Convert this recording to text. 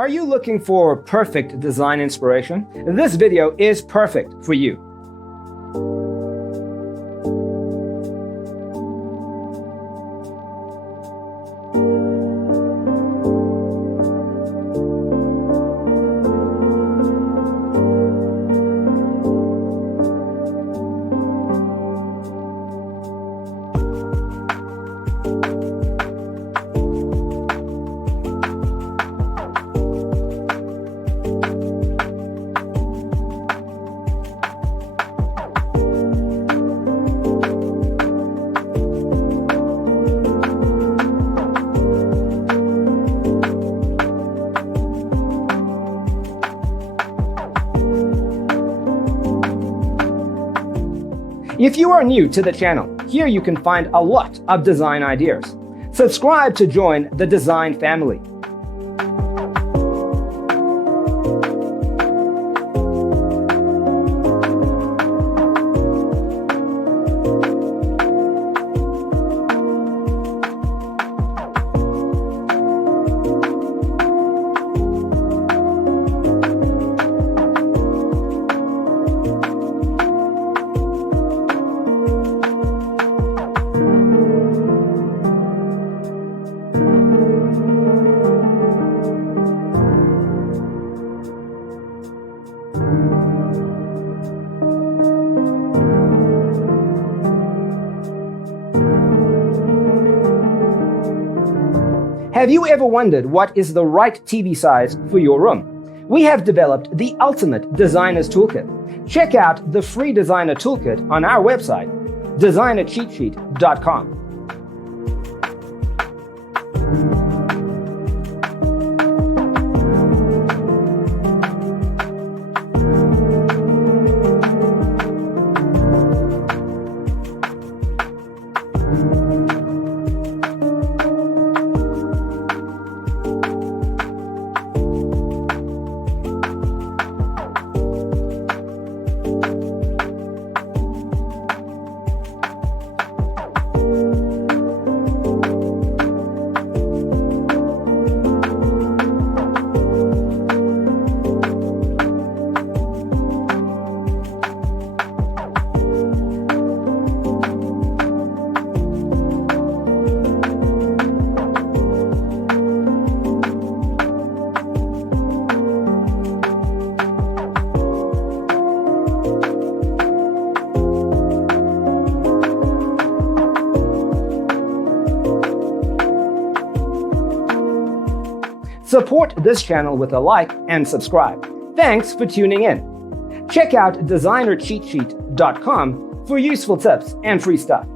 Are you looking for perfect design inspiration? This video is perfect for you. If you are new to the channel, here you can find a lot of design ideas. Subscribe to join the design family. Have you ever wondered what is the right TV size for your room? We have developed the ultimate designer's toolkit. Check out the free designer toolkit on our website, designercheatsheet.com. Support this channel with a like and subscribe. Thanks for tuning in. Check out designercheatsheet.com for useful tips and free stuff.